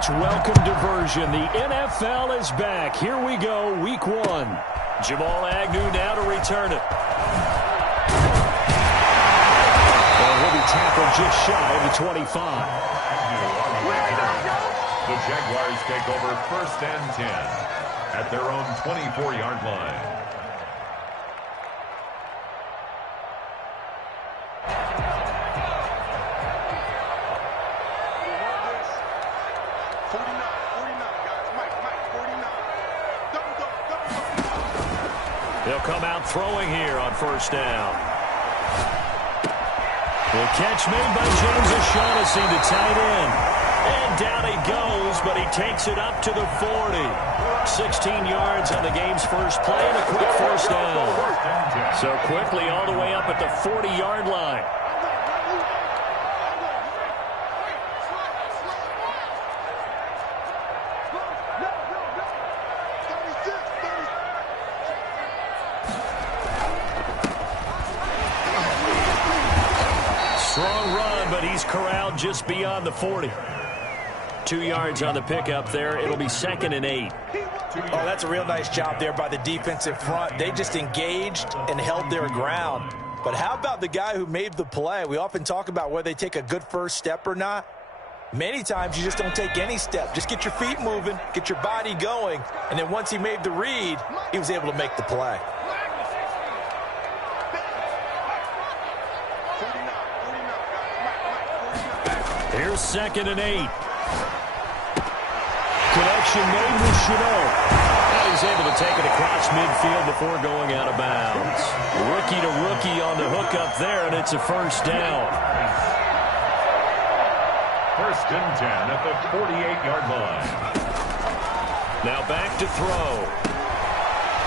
much welcome diversion. The NFL is back. Here we go, week 1. Jamal Agnew now to return it. And he'll be tackled just shy of the 25. The Jaguars take over 1st and 10 at their own 24-yard line. They'll come out throwing here on 1st down. The catch made by James O'Shaughnessy, the tight end. And down he goes, but he takes it up to the 40. 16 yards on the game's first play and a quick 1st down. So quickly all the way up at the 40-yard line. Strong run, but he's corralled just beyond the 40. 2 yards on the pickup there. It'll be 2nd and 8. Oh, that's a real nice job there by the defensive front. They just engaged and held their ground. But how about the guy who made the play? We often talk about whether they take a good first step or not. Many times you just don't take any step. Just get your feet moving, get your body going, and then once he made the read, he was able to make the play. Here's 2nd and 8. Connection made with Shenault. And he's able to take it across midfield before going out of bounds. Rookie to rookie on the hookup there, and it's a 1st down. 1st and 10 at the 48-yard line. Now back to throw.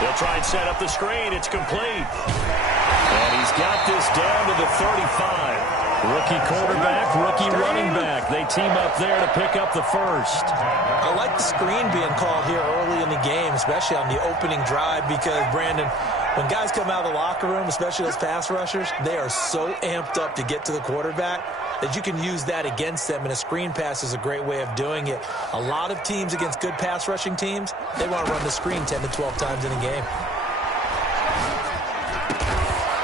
They'll try and set up the screen. It's complete. And he's got this down to the 35. Rookie quarterback, rookie running back. They team up there to pick up the 1st. I like the screen being called here early in the game, especially on the opening drive, because, Brandon, when guys come out of the locker room, especially those pass rushers, they are so amped up to get to the quarterback that you can use that against them, and a screen pass is a great way of doing it. A lot of teams against good pass rushing teams, they want to run the screen 10 to 12 times in a game.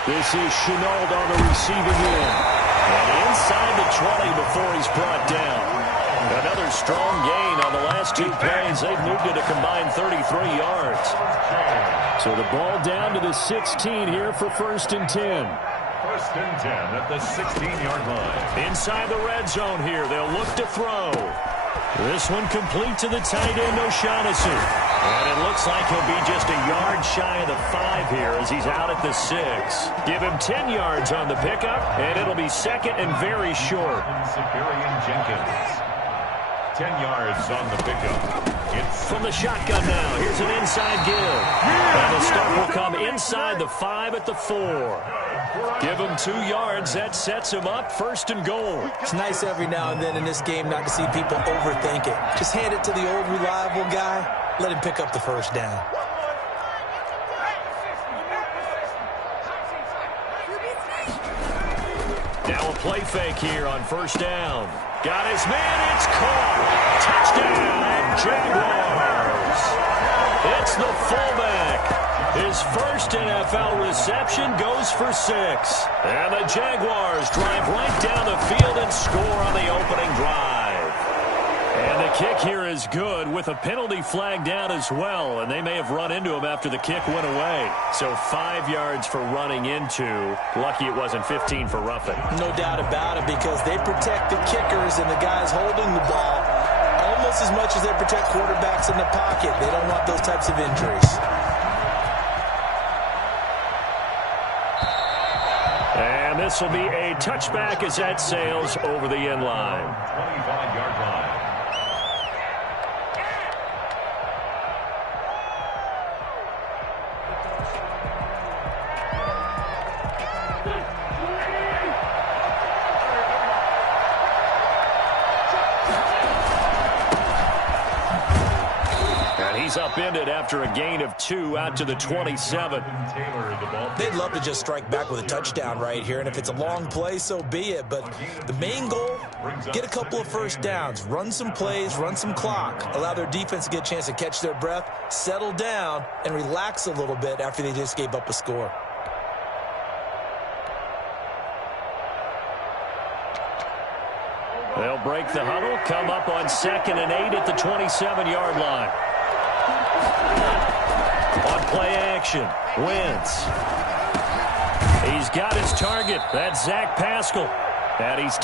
This is Shenault on the receiving end. And inside the 20 before he's brought down. Another strong gain on the last 2 plays. They've moved it a combined 33 yards. So the ball down to the 16 here for 1st and 10. 1st and 10 at the 16-yard line. Inside the red zone here. They'll look to throw. This one complete to the tight end, O'Shaughnessy. And it looks like he'll be just a yard shy of the 5 here as he's out at the 6. Give him 10 yards on the pickup, and it'll be 2nd and very short. Siberian Jenkins. 10 yards on the pickup. It's from the shotgun now. Here's an inside give. And the start will come inside the 5 at the 4. Give him 2 yards. That sets him up 1st and goal. It's nice every now and then in this game not to see people overthink it. Just hand it to the old reliable guy. Let him pick up the 1st down. Now a play fake here on 1st down. Got his man. It's caught. Touchdown, Jaguars. It's the fullback. His 1st NFL reception goes for 6. And the Jaguars drive right down the field and score on the opening drive. And the kick here is good with a penalty flag down as well. And they may have run into him after the kick went away. So 5 yards for running into. Lucky it wasn't 15 for roughing. No doubt about it, because they protect the kickers and the guys holding the ball almost as much as they protect quarterbacks in the pocket. They don't want those types of injuries. And this will be a touchback as that sails over the end line. 25-yard line. He's upended after a gain of 2 out to the 27. They'd love to just strike back with a touchdown right here, and if it's a long play, so be it. But the main goal, Get a couple of first downs, run some plays, run some clock, allow their defense to get a chance to catch their breath, settle down, and relax a little bit after they just gave up a score. They'll break the huddle, come up on 2nd and 8 at the 27-yard line. On play action, Wentz. He's got his target. That's Zach Pascal. And he's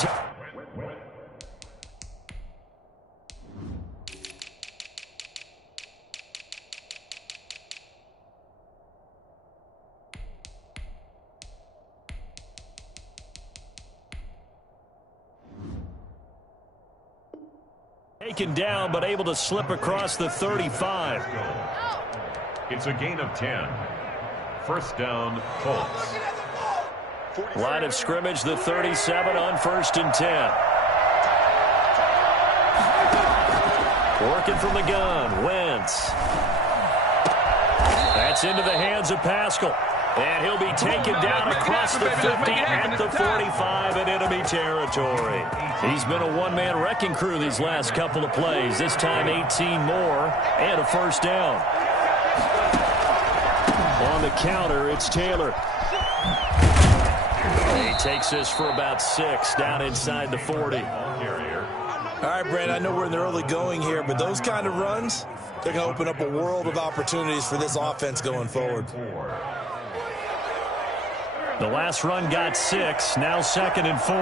taken down, but able to slip across the 35. It's a gain of 10. First down, Colts. Line of scrimmage, the 37 on 1st and 10. Working from the gun, Wentz. That's into the hands of Pascal. And he'll be taken down across the 50 at the 45 in enemy territory. He's been a one-man wrecking crew these last couple of plays. This time 18 more and a first down. On the counter, it's Taylor. He takes this for about 6 down inside the 40. All right, Brand, I know we're in the early going here, but those kind of runs, they're going to open up a world of opportunities for this offense going forward. The last run got 6, now 2nd and 4.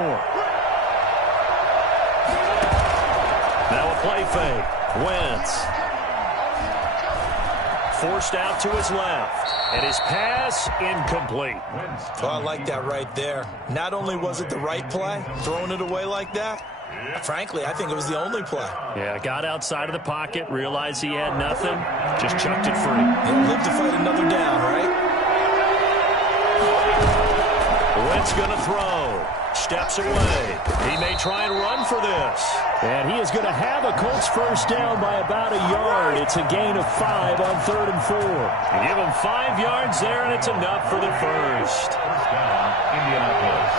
Now a play fake. Wentz. Forced out to his left. And his pass incomplete. Oh, I like that right there. Not only was it the right play, throwing it away like that, frankly, I think it was the only play. Yeah, got outside of the pocket, realized he had nothing, just chucked it free. He'll live to fight another down, right? Wentz gonna throw. Steps away. He may try and run for this. And he is going to have a Colts first down by about a yard. It's a gain of 5 on 3rd and 4. You give him 5 yards there, and it's enough for the first. First down, Indianapolis.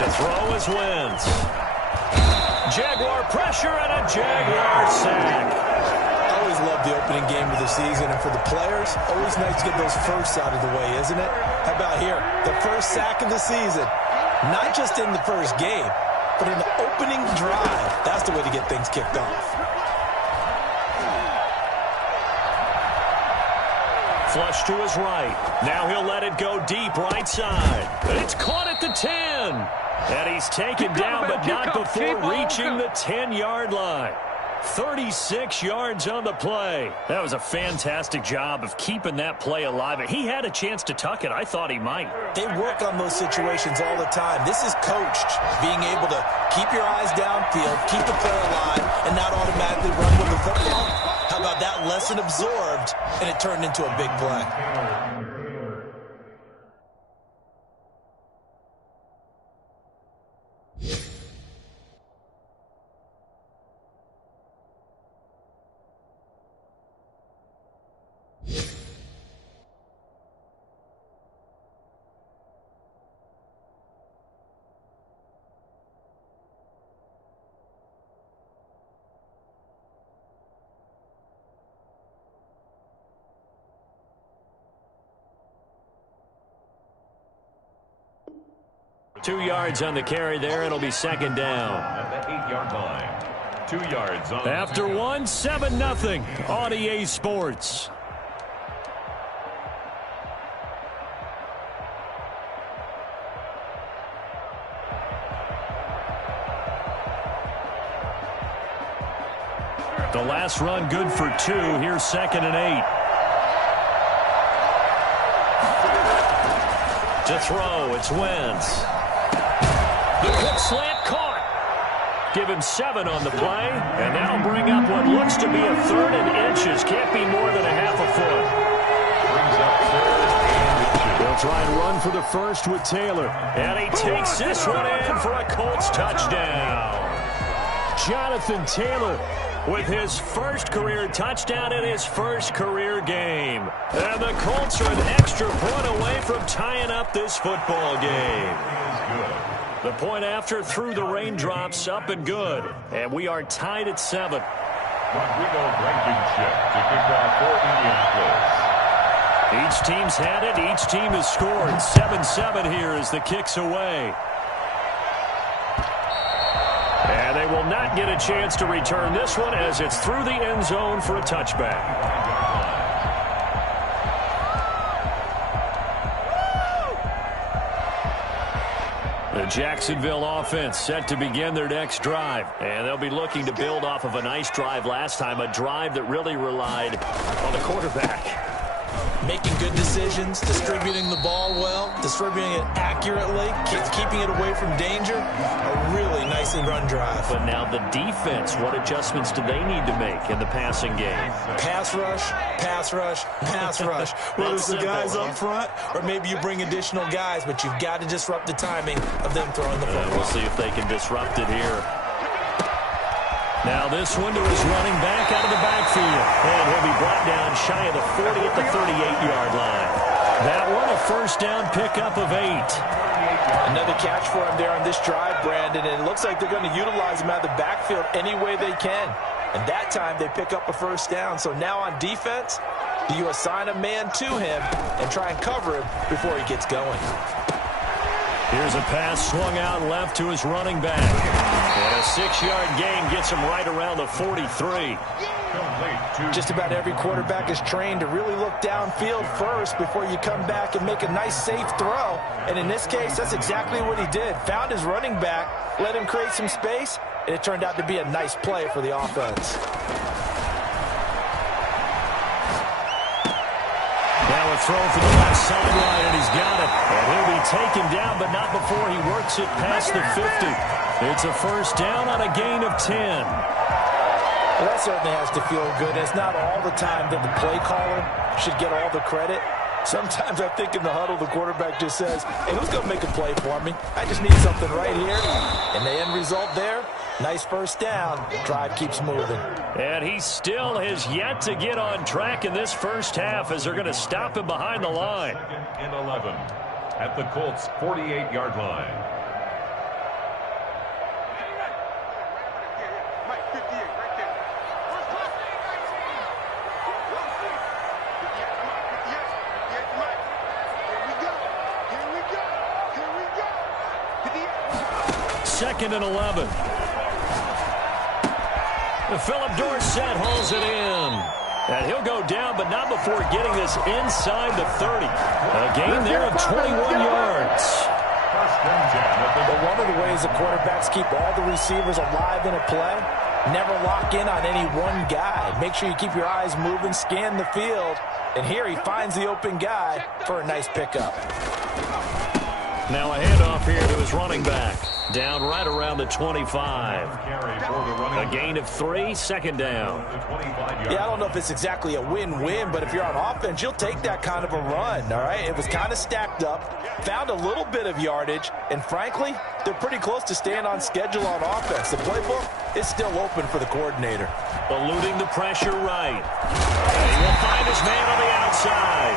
To throw is Wentz. Jaguar pressure and a Jaguar sack. Always love the opening game of the season, and for the players, always nice to get those firsts out of the way, isn't it? How about here? The first sack of the season. Not just in the first game, but in the opening drive. That's the way to get things kicked off. Flush to his right. Now he'll let it go deep right side. It's caught at the 10. And he's taken down, but not before reaching the 10-yard line. 36 yards on the play. That was a fantastic job of keeping that play alive. He had a chance to tuck it. I thought he might. They work on those situations all the time. This is coached. Being able to keep your eyes downfield, keep the play alive, and not automatically run with the football. How about that lesson absorbed, and it turned into a big play. Two yards on the carry there. It'll be second down. At the 8-yard line. 2 yards on. After one, 7-0 on EA Sports. The last run good for 2. Here's 2nd and 8. To throw, it's Wentz. The quick slant caught. Give him 7 on the play, and that'll bring up what looks to be a 3rd and inches. Can't be more than a half a foot. Brings up 3rd and inches. They'll try and run for the first with Taylor. And he takes this one in for a Colts touchdown. Jonathan Taylor with his first career touchdown in his first career game. And the Colts are an extra point away from tying up this football game. Is good. The point after through the raindrops, up and good. And we are tied at 7. Rodrigo Blankenship to kick off for Indianapolis. Each team's had it. Each team has scored. 7-7 here as the kick's away. And they will not get a chance to return this one as it's through the end zone for a touchback. The Jacksonville offense set to begin their next drive. And they'll be looking to build off of a nice drive last time, a drive that really relied on the quarterback. Making good decisions, distributing the ball well, distributing it accurately, keeping it away from danger. A really nicely run drive. But now the defense, what adjustments do they need to make in the passing game? Pass rush, pass rush, pass rush. Whether it's the guys up front or maybe you bring additional guys, but you've got to disrupt the timing of them throwing the football. We'll see if they can disrupt it here. Now this one to his running back out of the backfield. And he'll be brought down shy of the 40 at the 38-yard line. That one, a first down pickup of 8. Another catch for him there on this drive, Brandon. And it looks like they're going to utilize him out of the backfield any way they can. And that time they pick up a first down. So now on defense, do you assign a man to him and try and cover him before he gets going? Here's a pass swung out left to his running back. And a 6-yard gain gets him right around the 43. Just about every quarterback is trained to really look downfield first before you come back and make a nice, safe throw. And in this case, that's exactly what he did. Found his running back, let him create some space, and it turned out to be a nice play for the offense. Now a throw for the left sideline, and he's got it. And he'll be taken down, but not before he works it past the 50. It's a first down on a gain of 10. Well, that certainly has to feel good. It's not all the time that the play caller should get all the credit. Sometimes I think in the huddle, the quarterback just says, hey, who's going to make a play for me? I just need something right here. And the end result there, nice first down. Drive keeps moving. And he still has yet to get on track in this first half as they're going to stop him behind the line. 2nd and 11 at the Colts' 48-yard line. Second and 11. Philip Dorsett hauls it in. And he'll go down, but not before getting this inside the 30. A gain there of 21 yards. But one of the ways the quarterbacks keep all the receivers alive in a play, never lock in on any one guy. Make sure you keep your eyes moving, scan the field. And here he finds the open guy for a nice pickup. Now a handoff here to his running back. Down right around the 25. A gain of 3, second down. Yeah, I don't know if it's exactly a win-win, but if you're on offense, you'll take that kind of a run, all right? It was kind of stacked up, found a little bit of yardage, and frankly, they're pretty close to staying on schedule on offense. The playbook is still open for the coordinator. Eluding the pressure right. And he will find his man on the outside.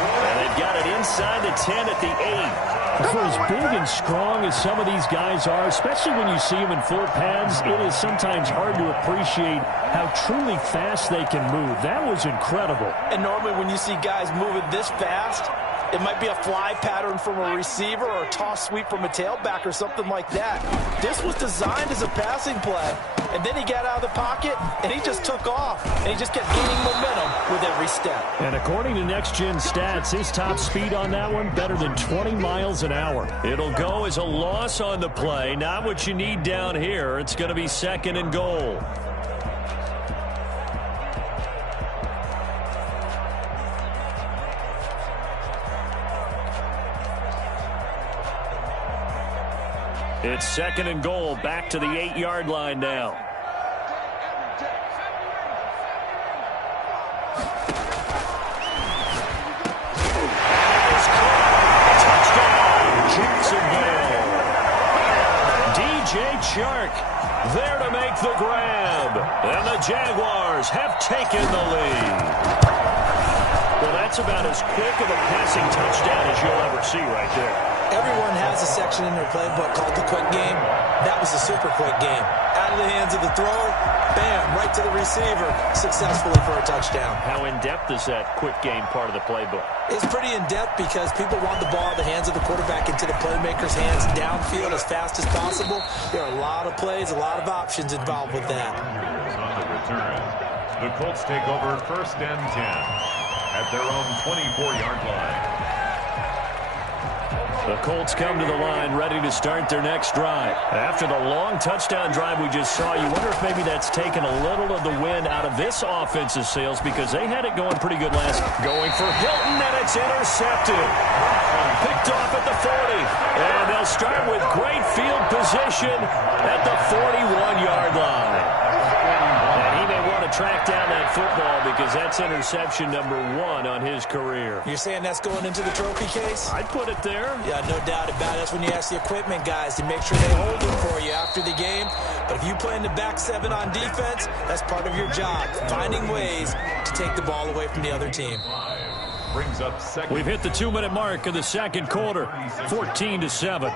And they've got it inside the 10 at the 8. For as big and strong as some of these guys are, especially when you see them in full pads, it is sometimes hard to appreciate how truly fast they can move. That was incredible. And normally when you see guys moving this fast, it might be a fly pattern from a receiver or a toss sweep from a tailback or something like that. This was designed as a passing play, and then he got out of the pocket, and he just took off, and he just kept gaining momentum with every step. And according to Next Gen Stats, his top speed on that one, better than 20 miles an hour. It'll go as a loss on the play, not what you need down here. It's going to be second and goal. It's second and goal, back to the 8-yard line now. Touchdown, Jacksonville. DJ Chark there to make the grab. And the Jaguars have taken the lead. Well, that's about as quick of a passing touchdown as you'll ever see right there. Everyone has a section in their playbook called the quick game. That was a super quick game. Out of the hands of the thrower, bam, right to the receiver, successfully for a touchdown. How in-depth is that quick game part of the playbook? It's pretty in-depth because people want the ball in the hands of the quarterback into the playmaker's hands downfield as fast as possible. There are a lot of plays, a lot of options involved with that. On the return, the Colts take over 1st and 10 at their own 24-yard line. The Colts come to the line ready to start their next drive. After the long touchdown drive we just saw, you wonder if maybe that's taken a little of the wind out of this offense's sails because they had it going pretty good last. Going for Hilton, and it's intercepted. Picked off at the 40. And they'll start with great field position at the 41-yard line. And he may want to track down that football because that's interception number 1 on his career. You're saying that's going into the trophy case? I'd put it there. Yeah, no doubt about it. That's when you ask the equipment guys to make sure they hold it for you after the game. But if you play in the back 7 on defense, that's part of your job, finding ways to take the ball away from the other team. Brings up second. We've hit the 2-minute mark of the second quarter, 14-7.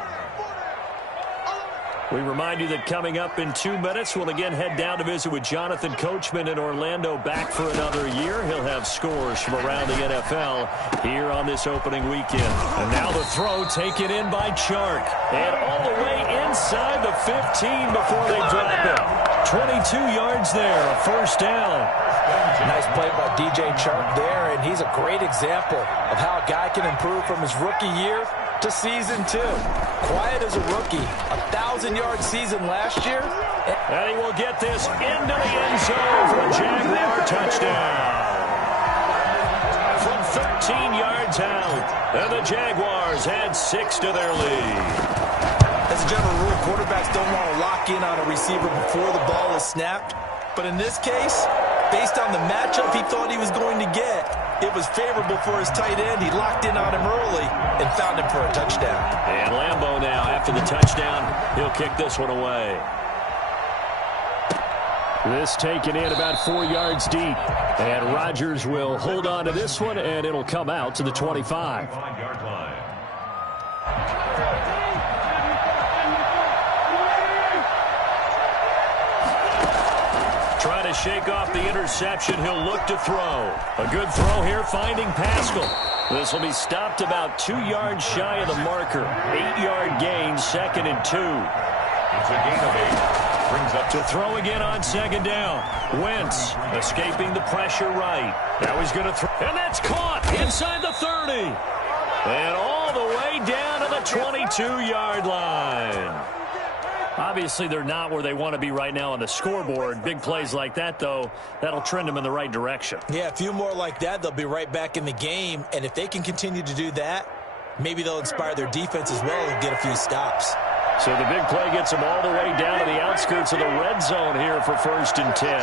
We remind you that coming up in 2 minutes, we'll again head down to visit with Jonathan Coachman in Orlando, back for another year. He'll have scores from around the NFL here on this opening weekend. And now the throw taken in by Chark. And all the way inside the 15 before they drop it. 22 yards there, a first down. Nice play by DJ Chark there, and he's a great example of how a guy can improve from his rookie year to season 2. Quiet as a rookie, 1,000-yard season last year. And he will get this into the end zone for a Jaguar touchdown. From 13 yards out, and the Jaguars add 6 to their lead. As a general rule, quarterbacks don't want to lock in on a receiver before the ball is snapped. But in this case, based on the matchup he thought he was going to get, it was favorable for his tight end. He locked in on him early and found him for a touchdown. And Lambeau now, after the touchdown, he'll kick this one away. This taken in about 4 yards deep. And Rodgers will hold on to this one, and it'll come out to the 25. 5-yard line. Trying to shake off the interception. He'll look to throw. A good throw here, finding Pascal. This will be stopped about 2 yards shy of the marker. 8-yard gain, 2nd and 2. It's a gain of 8. Brings up To throw again on 2nd down. Wentz escaping the pressure right. Now he's going to throw. And that's caught inside the 30. And all the way down to the 22-yard line. Obviously, they're not where they want to be right now on the scoreboard. Big plays like that, though, that'll trend them in the right direction. Yeah, a few more like that, they'll be right back in the game. And if they can continue to do that, maybe they'll inspire their defense as well and get a few stops. So the big play gets them all the way down to the outskirts of the red zone here for 1st and 10.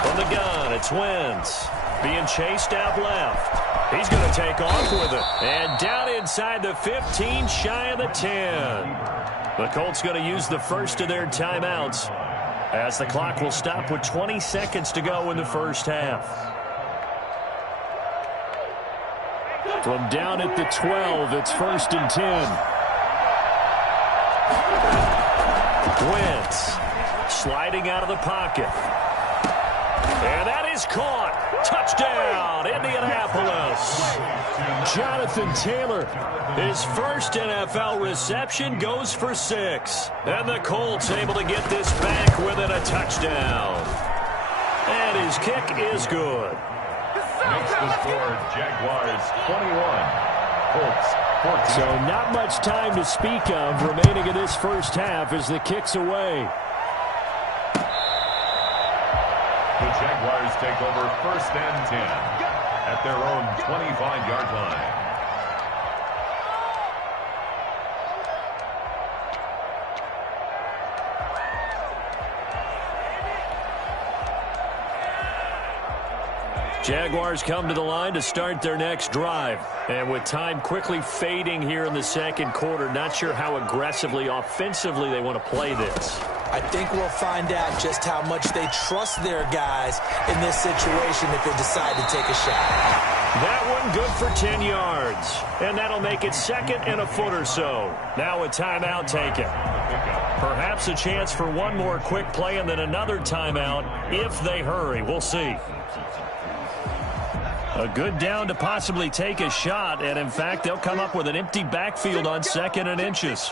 From the gun, it's Wentz. Being chased out left. He's going to take off with it. And down inside the 15, shy of the 10. The Colts going to use the first of their timeouts as the clock will stop with 20 seconds to go in the first half. From down at the 12, it's 1st and 10. Wentz sliding out of the pocket. And that is caught. Touchdown, Indianapolis. Jonathan Taylor. His first NFL reception goes for 6. And the Colts able to get this back within a touchdown. And his kick is good. makes the score Jaguars 21, Colts 14. So not much time to speak of remaining in this first half as the kick's away. The Jaguars take over 1st and 10 at their own 25-yard line. Jaguars come to the line to start their next drive. And with time quickly fading here in the second quarter, not sure how aggressively, offensively they want to play this. I think we'll find out just how much they trust their guys in this situation if they decide to take a shot. That one good for 10 yards. And that'll make it second and a foot or so. Now a timeout taken. Perhaps a chance for one more quick play and then another timeout if they hurry. We'll see. A good down to possibly take a shot, and in fact, they'll come up with an empty backfield on 2nd and inches.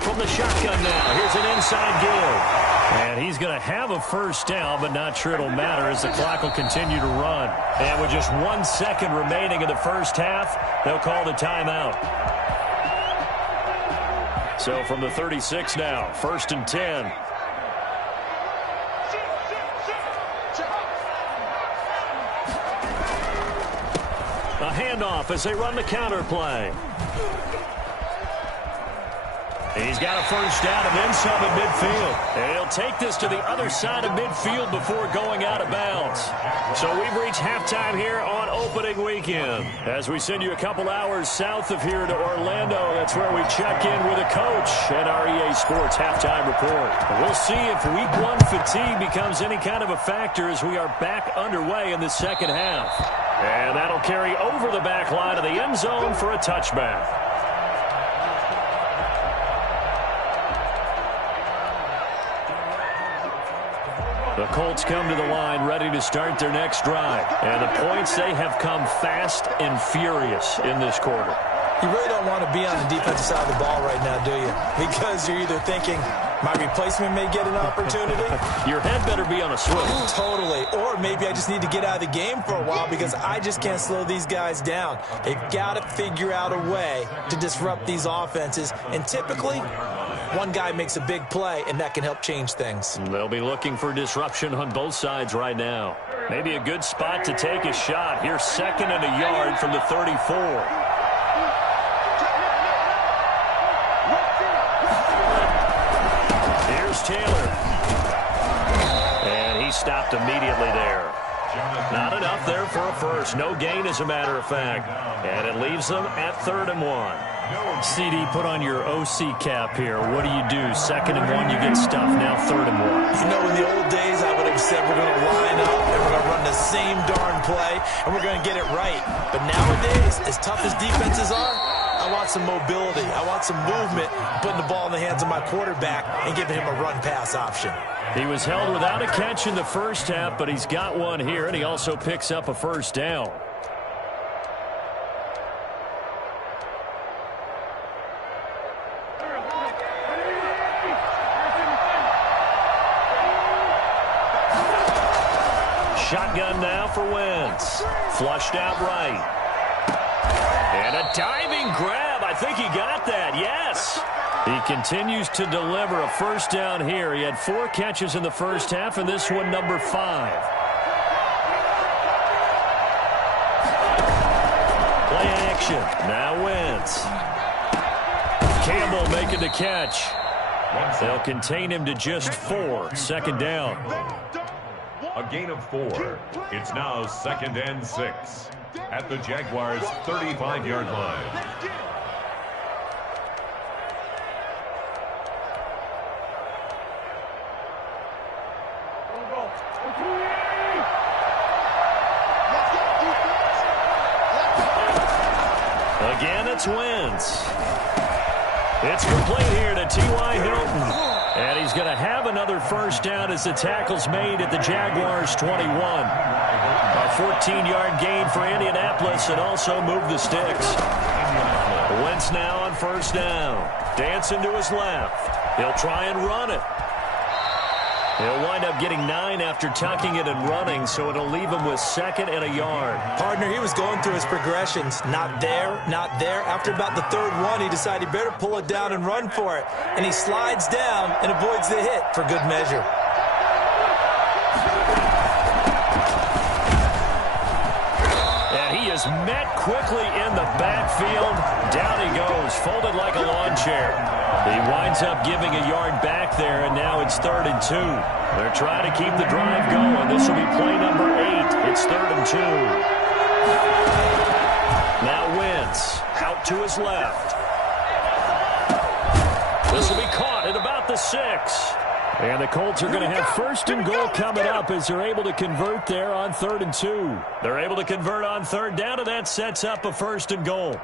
From the shotgun now, here's an inside give. And he's going to have a first down, but not sure it'll matter as the clock will continue to run. And with just 1 second remaining in the first half, they'll call the timeout. So from the 36 now, 1st and 10. A handoff as they run the counter play. He's got a first down and then some at midfield. And he'll take this to the other side of midfield before going out of bounds. So we've reached halftime here on opening weekend. As we send you a couple hours south of here to Orlando, that's where we check in with a coach at our EA Sports halftime report. We'll see if week 1 fatigue becomes any kind of a factor as we are back underway in the second half. And that'll carry over the back line of the end zone for a touchback. The Colts come to the line ready to start their next drive. And the points, they have come fast and furious in this quarter. You really don't want to be on the defensive side of the ball right now, do you? Because you're either thinking, my replacement may get an opportunity. Your head better be on a swivel. Totally. Or maybe I just need to get out of the game for a while because I just can't slow these guys down. They've got to figure out a way to disrupt these offenses. And typically, one guy makes a big play, and that can help change things. They'll be looking for disruption on both sides right now. Maybe a good spot to take a shot. Here's 2nd and a yard from the 34. Here's Taylor. And he stopped immediately there. Not enough there for a first. No gain, as a matter of fact. And it leaves them at 3rd and 1. CD, put on your OC cap here. What do you do? 2nd and 1, you get stuffed. Now 3rd and 1. You know, in the old days, I would have said we're going to line up and we're going to run the same darn play and we're going to get it right. But nowadays, as tough as defenses are, I want some mobility. I want some movement, putting the ball in the hands of my quarterback and giving him a run-pass option. He was held without a catch in the first half, but he's got one here, and he also picks up a first down. Shotgun now for Wentz. Flushed out right. And a diving grab. I think he got that. Yes. He continues to deliver a first down here. He had 4 catches in the first half, and this one number 5. Play action. Now Wentz. Campbell making the catch. They'll contain him to just 4. 2nd down. A gain of 4. It's now 2nd and 6 at the Jaguars' 35-yard line. Again, it's Wentz. It's complete here to T.Y. Hilton. And he's going to have another first down as the tackle's made at the Jaguars' 21. A 14-yard gain for Indianapolis and also moved the sticks. Wentz now on first down. Dancing to his left. He'll try and run it. He'll wind up getting 9 after tucking it and running, so it'll leave him with 2nd and a yard. Partner, he was going through his progressions. Not there, not there. After about the 3rd one, he decided he better pull it down and run for it. And he slides down and avoids the hit for good measure. And he is met quickly in the backfield. Down he goes, folded like a lawn chair. He winds up giving a yard back there, and now it's 3rd and 2. They're trying to keep the drive going. This will be play number 8. It's 3rd and 2. Now Wentz out to his left. This will be caught at about the 6. And the Colts are going to have first and goal coming up as they're able to convert there on 3rd and 2. They're able to convert on 3rd down, and that sets up a first and goal.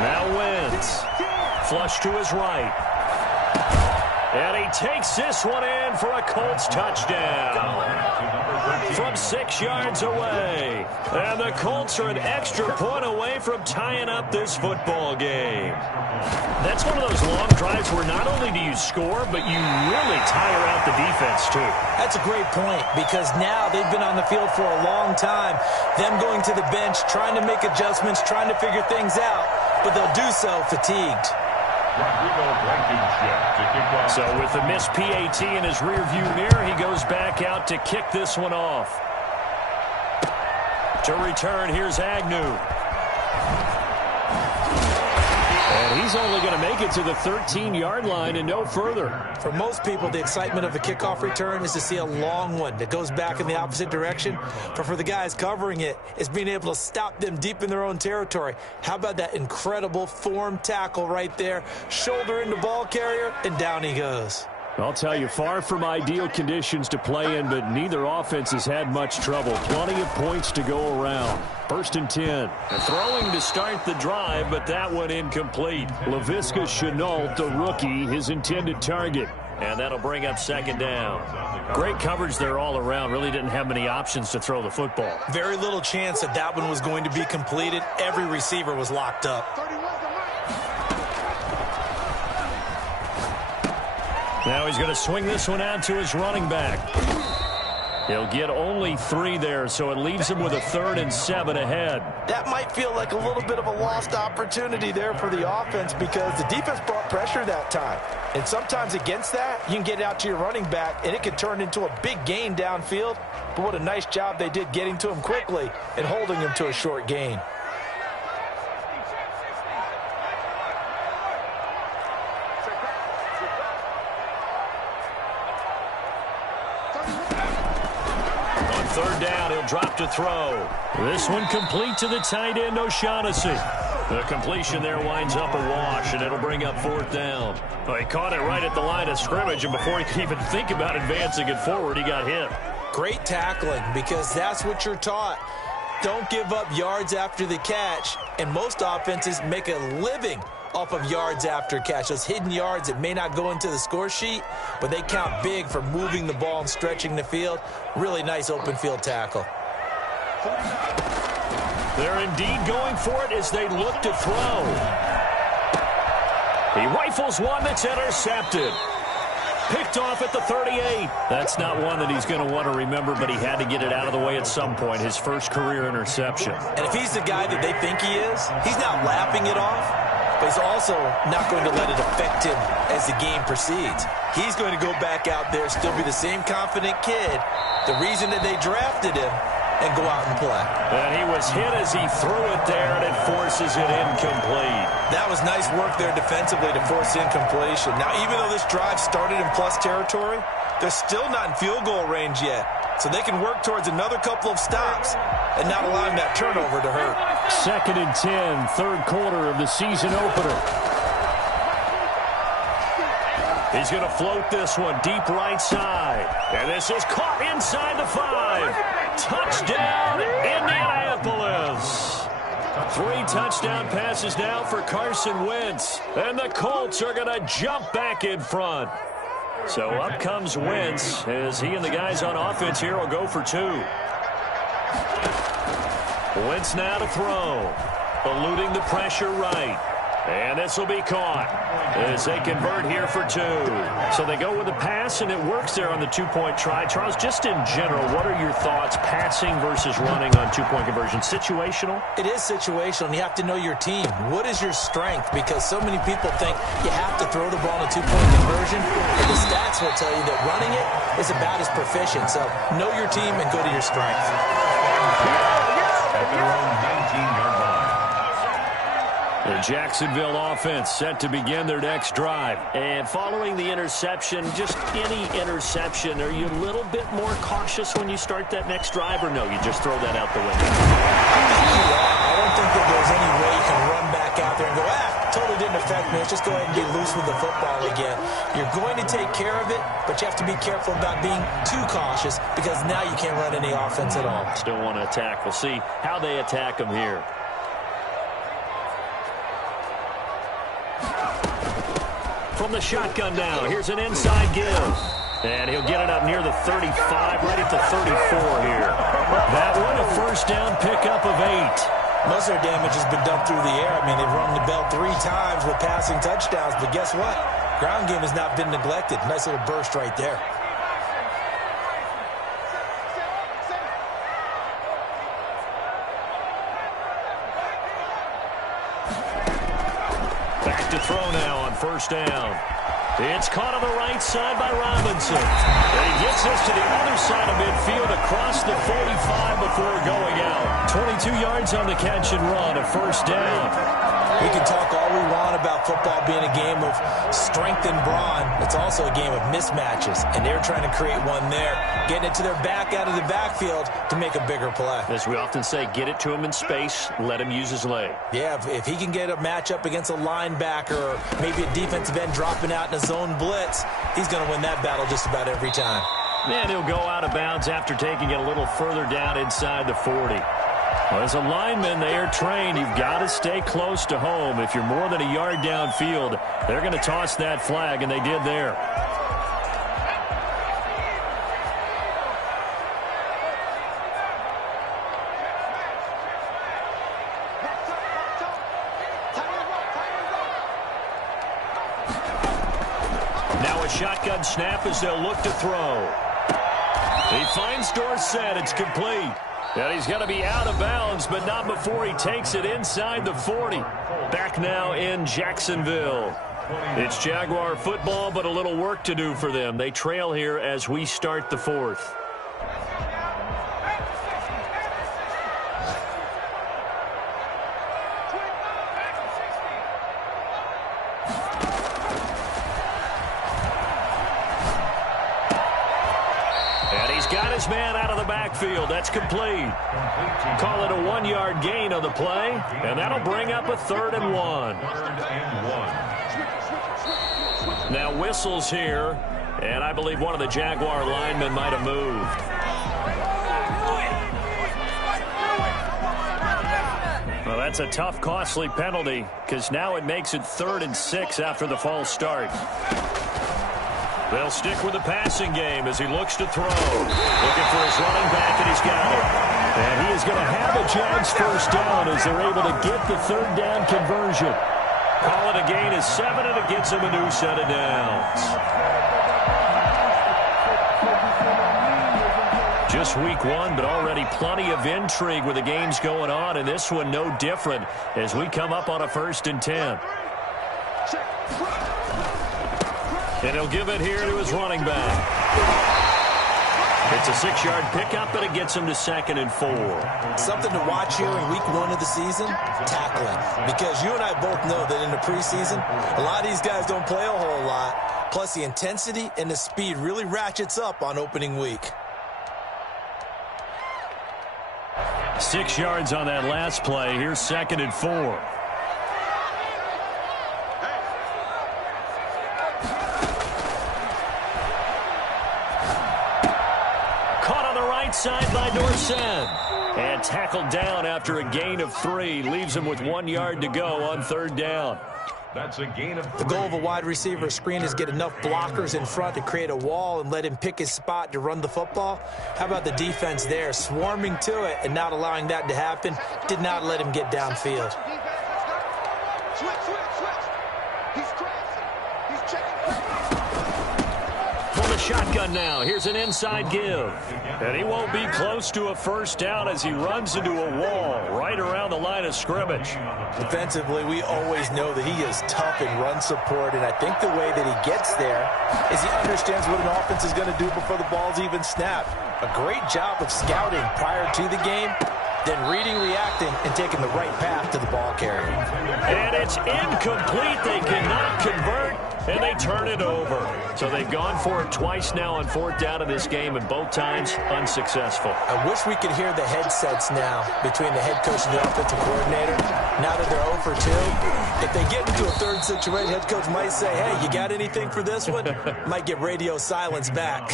Now Wentz. Flush to his right. And he takes this one in for a Colts touchdown from 6 yards away. And the Colts are an extra point away from tying up this football game. That's one of those long drives where not only do you score, but you really tire out the defense too. That's a great point because now they've been on the field for a long time. Them going to the bench, trying to make adjustments, trying to figure things out, but they'll do so fatigued. So with the missed PAT in his rearview mirror, he goes back out to kick this one off. To return, here's Agnew. And he's only going to make it to the 13-yard line and no further. For most people, the excitement of a kickoff return is to see a long one that goes back in the opposite direction. But for the guys covering it, it's being able to stop them deep in their own territory. How about that incredible form tackle right there? Shoulder into ball carrier, and down he goes. I'll tell you, far from ideal conditions to play in, but neither offense has had much trouble. Plenty of points to go around. 1st and 10. Throwing to start the drive, but that one incomplete. Laviska Shenault, the rookie, his intended target. And that'll bring up 2nd down. Great coverage there all around. Really didn't have many options to throw the football. Very little chance that that one was going to be completed. Every receiver was locked up. Now he's going to swing this one out to his running back. He'll get only 3 there, so it leaves him with a 3rd and 7 ahead. That might feel like a little bit of a lost opportunity there for the offense because the defense brought pressure that time. And sometimes against that, you can get out to your running back, and it can turn into a big gain downfield. But what a nice job they did getting to him quickly and holding him to a short gain. On 3rd down, he'll drop to throw. This one complete to the tight end, O'Shaughnessy. The completion there winds up a wash, and it'll bring up 4th down. Well, he caught it right at the line of scrimmage, and before he could even think about advancing it forward, he got hit. Great tackling because that's what you're taught. Don't give up yards after the catch, and most offenses make a living off of yards after catch. Those hidden yards that may not go into the score sheet, but they count big for moving the ball and stretching the field. Really nice open field tackle. They're indeed going for it as they look to throw. He rifles one that's intercepted. Picked off at the 38. That's not one that he's going to want to remember, but he had to get it out of the way at some point. His first career interception. And if he's the guy that they think he is, he's not laughing it off, but he's also not going to let it affect him as the game proceeds. He's going to go back out there, still be the same confident kid, the reason that they drafted him, and go out and play. And he was hit as he threw it there, and it forces it incomplete. That was nice work there defensively to force incompletion. Now, even though this drive started in plus territory, they're still not in field goal range yet. So they can work towards another couple of stops and not allowing that turnover to hurt. 2nd and 10, 3rd quarter of the season opener. He's going to float this one deep right side. And this is caught inside the 5. Touchdown, Indianapolis. 3 touchdown passes now for Carson Wentz. And the Colts are going to jump back in front. So up comes Wentz as he and the guys on offense here will go for 2. Wentz now to throw. Eluding the pressure right. And this will be caught as they convert here for 2. So they go with the pass, and it works there on the 2-point try. Charles, just in general, what are your thoughts passing versus running on 2-point conversion? Situational? It is situational, and you have to know your team. What is your strength? Because so many people think you have to throw the ball in a 2-point conversion. And the stats will tell you that running it is about as proficient. So know your team and go to your strength. At their own 19-yard line. The Jacksonville offense set to begin their next drive. And following the interception, just any interception, are you a little bit more cautious when you start that next drive, or no, you just throw that out the window? I don't think that there's any way you can run back out there and go, totally didn't affect me. Let's just go ahead and be loose with the football again. You're going to take care of it, but you have to be careful about being too cautious because now you can't run any offense at all. Still want to attack. We'll see how they attack them here. From the shotgun now, here's an inside give. And he'll get it up near the 35, right at the 34 here. That one a first down pickup of 8. Most of their damage has been done through the air. I mean, they've rung the bell 3 times with passing touchdowns, but guess what? Ground game has not been neglected. Nice little burst right there. Back to throw now on first down. It's caught on the right side by Robinson. And he gets us to the other side of midfield across the 45 before going out. 22 yards on the catch and run, a first down. We can talk all we want about football being a game of strength and brawn. It's also a game of mismatches, and they're trying to create one there, getting it to their back out of the backfield to make a bigger play. As we often say, get it to him in space, let him use his leg. Yeah, if he can get a matchup against a linebacker or maybe a defensive end dropping out in a zone blitz, he's going to win that battle just about every time. And he'll go out of bounds after taking it a little further down inside the 40. Well, as a lineman, they are trained. You've got to stay close to home. If you're more than a yard downfield, they're going to toss that flag, and they did there. Now a shotgun snap as they'll look to throw. He finds Dorsett. It's complete. And he's going to be out of bounds, but not before he takes it inside the 40. Back now in Jacksonville. It's Jaguar football, but a little work to do for them. They trail here as we start the 4th. Got his man out of the backfield. That's complete. Call it a 1-yard gain on the play, and that'll bring up a 3rd and 1. Now whistles here, and I believe one of the Jaguar linemen might have moved. Well, that's a tough, costly penalty because now it makes it 3rd and 6 after the false start. They'll stick with the passing game as he looks to throw. Looking for his running back, and he's got it. And he is going to have a Jags first down as they're able to get the 3rd down conversion. Call it a gain of 7, and it gets him a new set of downs. Just week 1, but already plenty of intrigue with the games going on, and this one no different as we come up on a 1st and 10. And he'll give it here to his running back. It's a 6-yard pickup, but it gets him to 2nd and 4. Something to watch here in week 1 of the season, tackling. Because you and I both know that in the preseason, a lot of these guys don't play a whole lot. Plus, the intensity and the speed really ratchets up on opening week. 6 yards on that last play. Here's 2nd and 4. Side by Dorsett. And tackled down after a gain of 3. Leaves him with 1 yard to go on 3rd down. That's a gain of 3. The goal of a wide receiver screen is get enough blockers in front to create a wall and let him pick his spot to run the football. How about the defense there, swarming to it and not allowing that to happen? Did not let him get downfield. Shotgun now. Here's an inside give. And he won't be close to a first down as he runs into a wall right around the line of scrimmage. Defensively, we always know that he is tough in run support, and I think the way that he gets there is he understands what an offense is going to do before the ball's even snapped. A great job of scouting prior to the game, then reading, reacting, and taking the right path to the ball carrier. And it's incomplete. They cannot convert, and they turn it over. So they've gone for it twice now on 4th down in this game, and both times unsuccessful. I wish we could hear the headsets now between the head coach and the offensive coordinator. Now that they're 0 for 2, if they get into a third situation, head coach might say, hey, you got anything for this one? Might get radio silence back.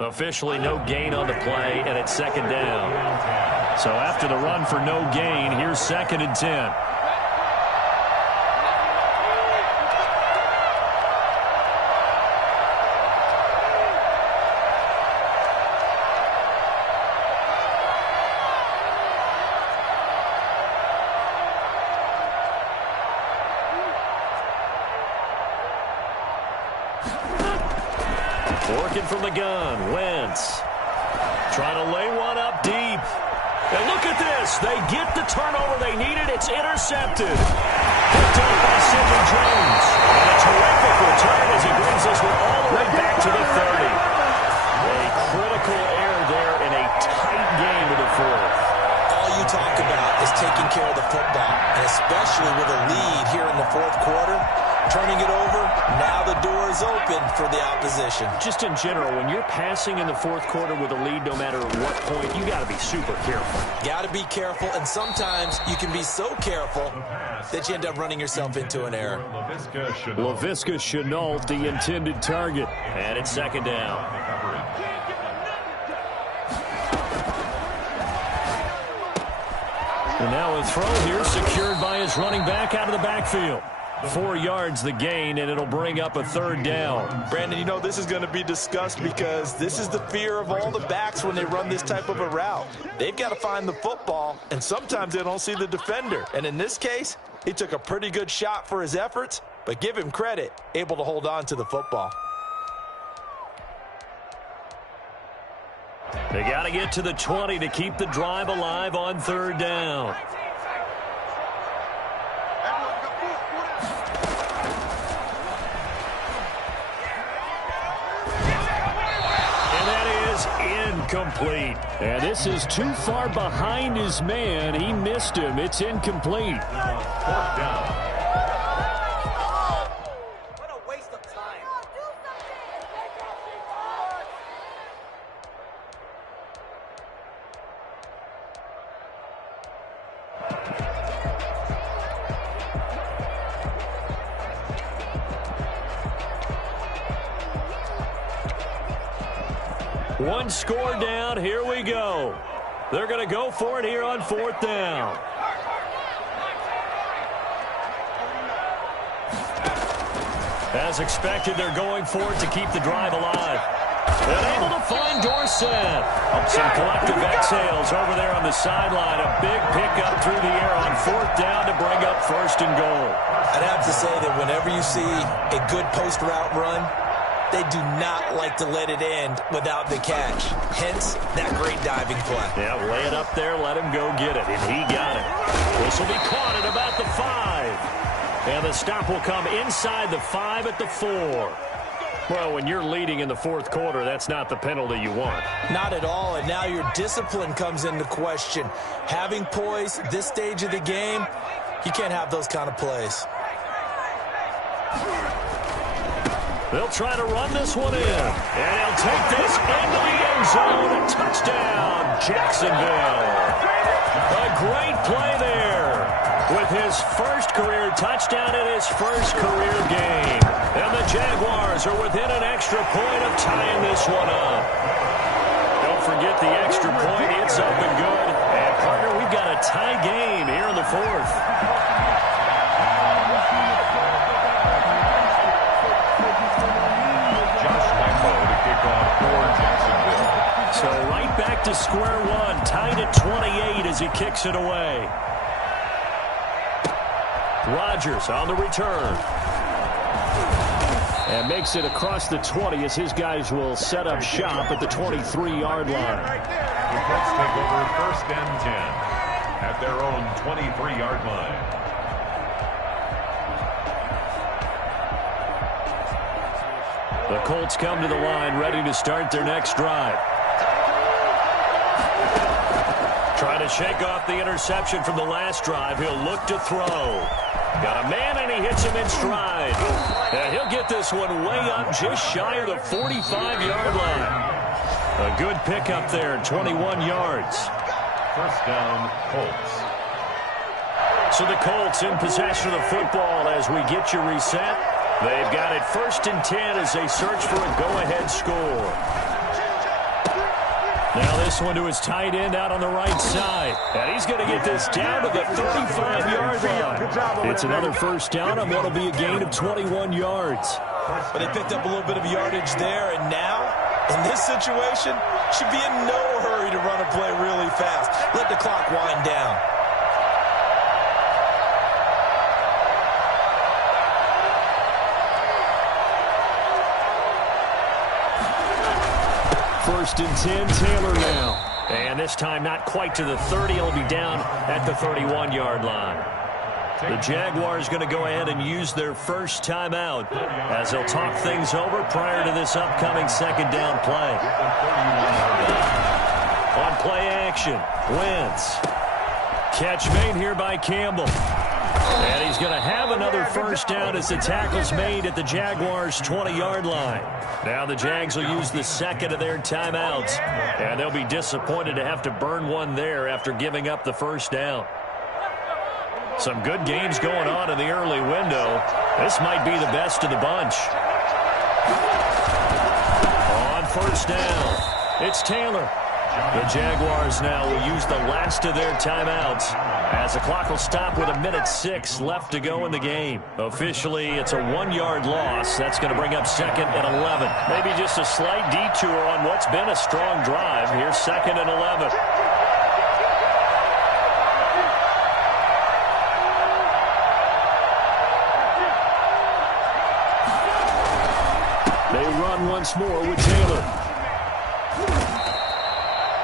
Officially no gain on the play, and it's 2nd down. So after the run for no gain, here's 2nd and 10. Working from the gun, Wentz. Trying to lay one up deep. And look at this. They get the turnover they needed. It's intercepted. Picked up by Sidney Jones. And a terrific return as he brings this one all the way back to the 30. A critical error there in a tight game to the 4th. All you talk about is taking care of the football, and especially with a lead here in the 4th quarter. Turning it over, now the door is open for the opposition. Just in general, when you're passing in the 4th quarter with a lead, no matter what point, you got to be super careful. Got to be careful, and sometimes you can be so careful that you end up running yourself into an error. Laviska Shenault, the intended target. And it's 2nd down. And now a throw here secured by his running back out of the backfield. 4 yards the gain, and it'll bring up a 3rd down. Brandon, you know this is going to be discussed because this is the fear of all the backs when they run this type of a route. They've got to find the football, and sometimes they don't see the defender. And in this case, he took a pretty good shot for his efforts, but give him credit, able to hold on to the football. They got to get to the 20 to keep the drive alive on 3rd down. Incomplete. And this is too far behind his man. He missed him. It's incomplete. 4th down. What a waste of time. One score down. Here we go. They're going to go for it here on 4th down. As expected, they're going for it to keep the drive alive. And able to find Dorsett. Some collective exhales over there on the sideline. A big pickup through the air on 4th down to bring up 1st and goal. I'd have to say that whenever you see a good post route run, they do not like to let it end without the catch. Hence, that great diving play. Yeah, lay it up there, let him go get it, and he got it. This will be caught at about the 5. And the stop will come inside the 5 at the 4. Well, when you're leading in the 4th quarter, that's not the penalty you want. Not at all, and now your discipline comes into question. Having poise this stage of the game, you can't have those kind of plays. They'll try to run this one in. And he'll take this into the end zone. Touchdown, Jacksonville. A great play there with his first career touchdown in his first career game. And the Jaguars are within an extra point of tying this one up. Don't forget the extra point. It's up and good. And, partner, we've got a tie game here in the 4th. So right back to square one, tied at 28 as he kicks it away. Rodgers on the return. And makes it across the 20 as his guys will set up shop at the 23-yard line. The Colts take over 1st and 10 at their own 23-yard line. The Colts come to the line ready to start their next drive. Trying to shake off the interception from the last drive. He'll look to throw. Got a man, and he hits him in stride. And he'll get this one way up just shy of the 45-yard line. A good pickup there, 21 yards. First down, Colts. So the Colts in possession of the football as we get you reset. They've got it 1st and 10 as they search for a go-ahead score. Now this one to his tight end out on the right side. And he's going to get this down to the 35-yard line. It's another first down on what will be a gain of 21 yards. But they picked up a little bit of yardage there, and now, in this situation, should be in no hurry to run a play really fast. Let the clock wind down. First and 10, Taylor now. And this time not quite to the 30. He'll be down at the 31-yard line. The Jaguars going to go ahead and use their first timeout as they'll talk things over prior to this upcoming second down play. On play action, Wentz. Catch made here by Campbell. And he's going to have another first down as the tackle's made at the Jaguars' 20-yard line. Now the Jags will use the second of their timeouts, and they'll be disappointed to have to burn one there after giving up the first down. Some good games going on in the early window. This might be the best of the bunch. On first down, it's Taylor. The Jaguars now will use the last of their timeouts as the clock will stop with 1:06 left to go in the game. Officially, it's a 1-yard loss. That's going to bring up 2nd and 11. Maybe just a slight detour on what's been a strong drive. Here's 2nd and 11. They run once more with Taylor.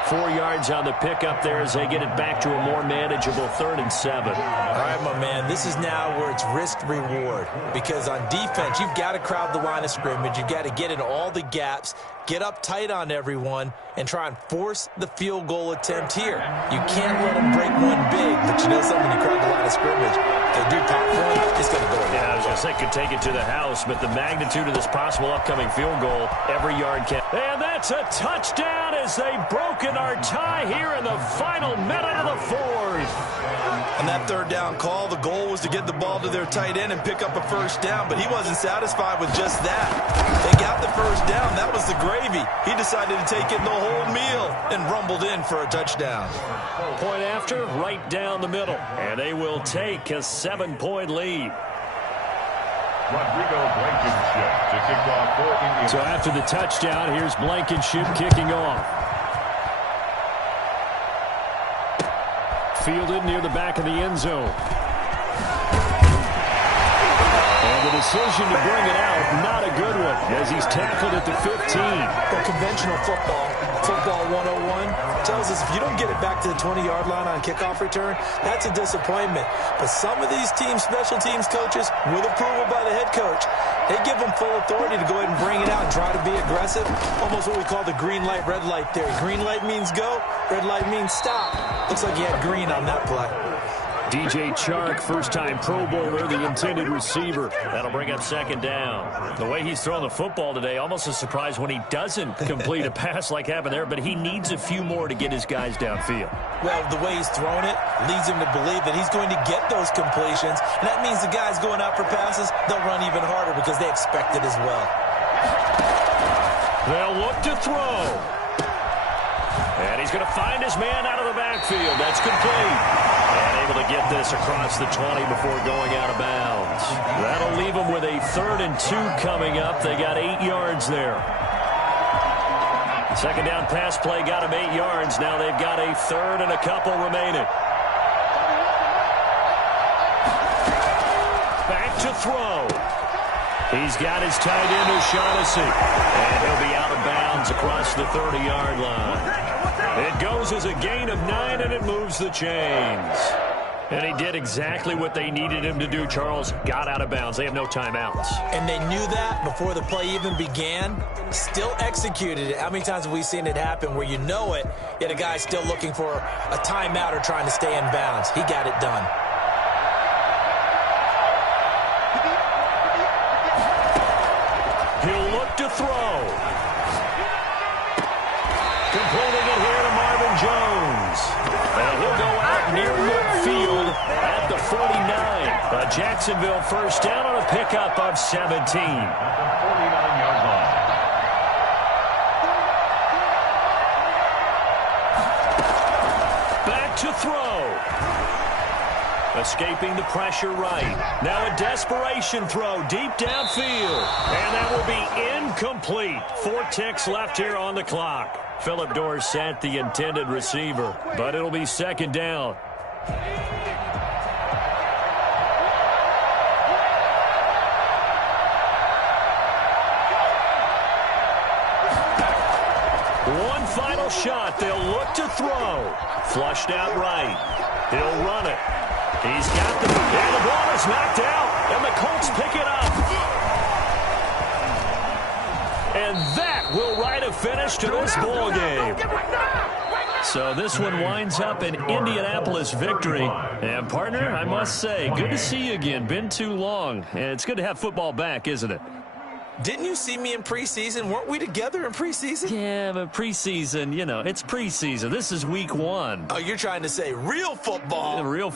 4 yards on the pickup there as they get it back to a more manageable 3rd and 7. All right, my man, this is now where it's risk-reward. Because on defense, you've got to crowd the line of scrimmage. You've got to get in all the gaps, get up tight on everyone, and try and force the field goal attempt here. You can't let them break one big, but you know something, you crowd the line of scrimmage. If they do pop one, it's going to go in. Yeah, I was going to say could take it to the house, but the magnitude of this possible upcoming field goal, every yard counts. And that's a touchdown as they've broken our tie here in the final minute of the 4th. On that 3rd down call, the goal was to get the ball to their tight end and pick up a first down, but he wasn't satisfied with just that. They got the first down. That was the gravy. He decided to take in the whole meal and rumbled in for a touchdown. Point after, right down the middle. And they will take a 7-point lead. Rodrigo Blankenship to kick off for Indianapolis. So after the touchdown, here's Blankenship kicking off. Fielded near the back of the end zone. And the decision to bring it out, not a good one, as he's tackled at the 15. Well, conventional football 101, tells us if you don't get it back to the 20-yard line on kickoff return, that's a disappointment. But some of these teams, special teams coaches, with approval by the head coach, they give them full authority to go ahead and bring it out and try to be aggressive. Almost what we call the green light, red light theory. Green light means go, red light means stop. Looks like he had green on that play. DJ Chark, first-time Pro Bowler, the intended receiver. That'll bring up 2nd down. The way he's thrown the football today, almost a surprise when he doesn't complete a pass like happened there, but he needs a few more to get his guys downfield. Well, the way he's thrown it leads him to believe that he's going to get those completions, and that means the guys going out for passes, they'll run even harder because they expect it as well. They'll look to throw. And he's going to find his man out of the backfield. That's complete. And able to get this across the 20 before going out of bounds. That'll leave them with a 3rd and 2 coming up. They got 8 yards there. Second down pass play got them 8 yards. Now they've got a 3rd and a couple remaining. Back to throw. He's got his tight end, O'Shaughnessy. And he'll be out of bounds across the 30-yard line. It goes as a gain of 9, and it moves the chains. And he did exactly what they needed him to do, Charles. Got out of bounds. They have no timeouts. And they knew that before the play even began. Still executed it. How many times have we seen it happen where you know it, yet a guy's still looking for a timeout or trying to stay in bounds? He got it done. He'll look to throw. Completing it here to Marvin Jones. And he'll go out near midfield at the 49. A Jacksonville first down on a pickup of 17. At the 49-yard line. Back to throw. Escaping the pressure right. Now a desperation throw deep downfield. And that will be incomplete. 4 ticks left here on the clock. Phillip Dorsett, the intended receiver, but it'll be second down. One final shot. They'll look to throw. Flushed out right. He'll run it. He's got the... And the ball is knocked out. And the Colts pick it up. And that will write a finish to this ball game. So this one winds up an Indianapolis victory. And, partner, I must say, good to see you again. Been too long. And it's good to have football back, isn't it? Didn't you see me in preseason? Weren't we together in preseason? Yeah, but preseason, you know, it's preseason. This is week 1. Oh, you're trying to say real football. Real